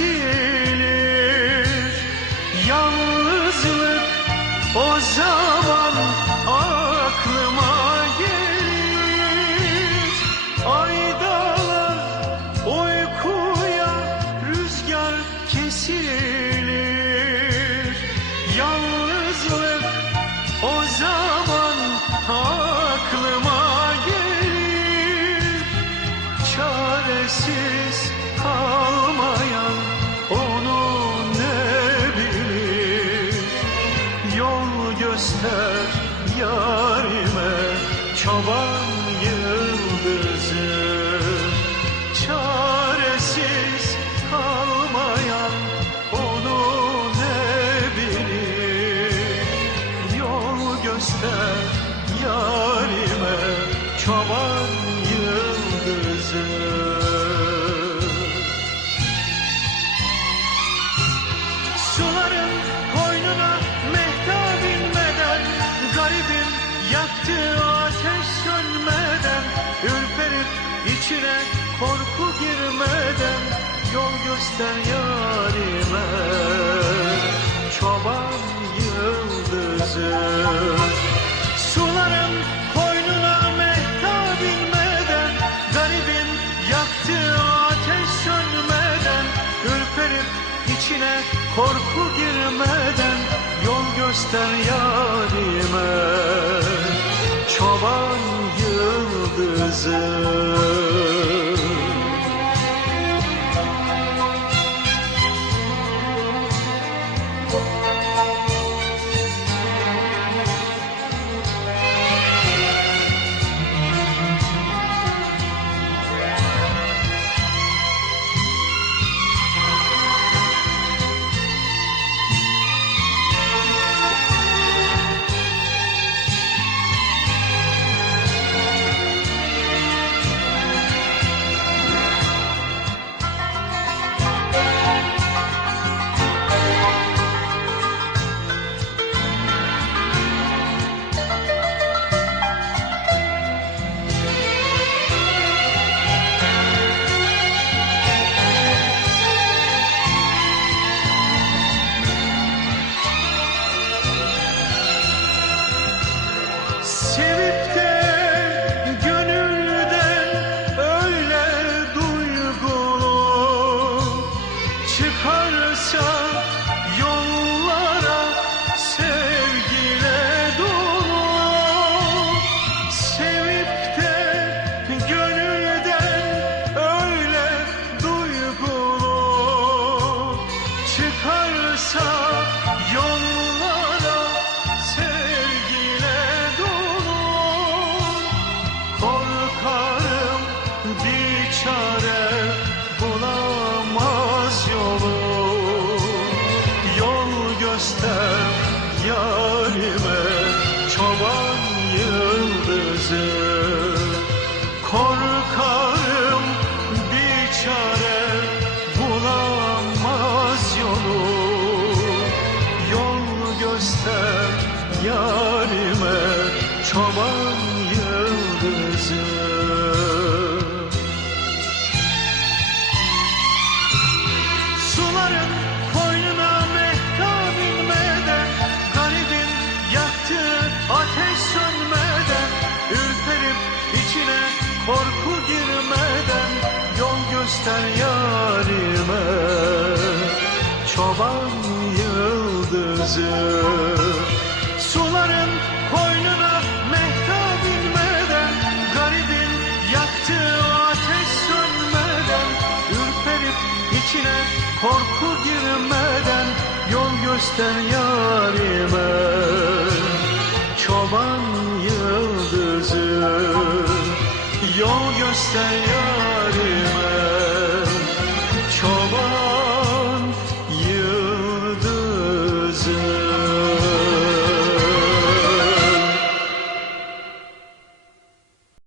Yeah. Göster yarime çoban yıldızı. Çaresiz kalmayan onu ne bilir Yol göster yarime çoban yıldızı Göster yarime Çoban yıldızı. Suların koynuna mehtap inmeden Garibin yaktığı ateş sönmeden Ürperip içine korku girmeden Yol göster yarime yarime çoban yıldızı. Suların koynuna mehtap inmeden Garibin yaktığı ateş sönmeden Ürperip içine korku girmeden Yol göster yarime Çoban yıldızı göster yarime Çoban yıldızı. Yol göster yarime